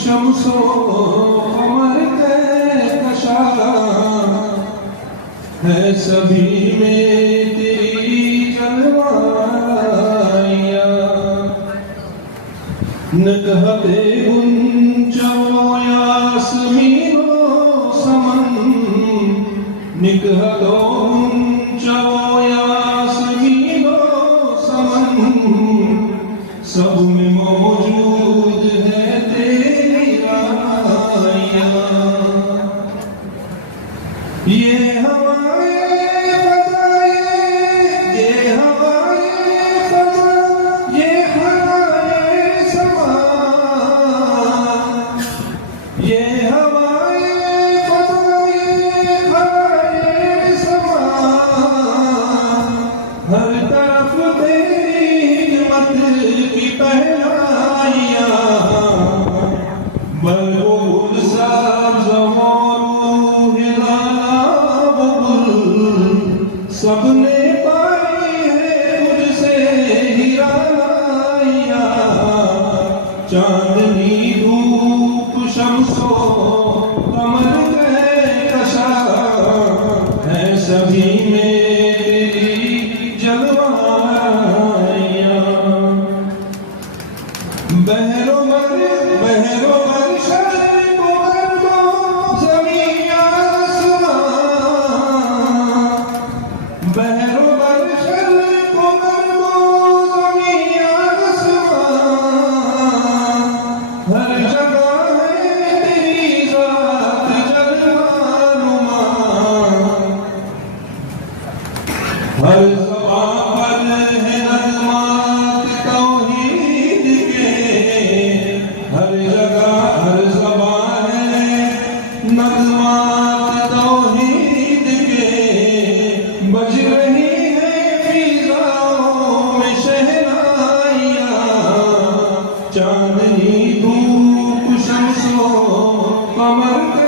शम्सो कमर कशा है सभी में तेरी जलवाइयाँ न कहते गुंजो यास्मीनो समन निकहलो गुंजो यास्मीनो समन सब में मौजूद है तेरी राइयाँ ये हवाएं फज़ाएं ये हवाएं फज़ा ये हवाएं समा ये हवाएं फज़ा ये हवाएं समा हर तरफ तेरी हिम्मत की पहनाइयाँ बलबुल साज़ सबने पाई है मुझसे हिराइयाँ चांदनी धूप शम्सो कमर कशा है सभी में तेरी जलवाइयाँ बहरो मर शर्क़ को मर्दो ज़मीं आसमां बहरो बर शर्क़ को मर्दो ज़मीं आसमां हर जगह है तेरी ज़ात जलवानुमा हर ज़बां पर है नग़्मात तौहीद के हर जगह हर ज़बां है नग़्मात तौहीद के बज रही है फिज़ाओं में शहनाइयाँ चांदनी धूप शम्सो कमर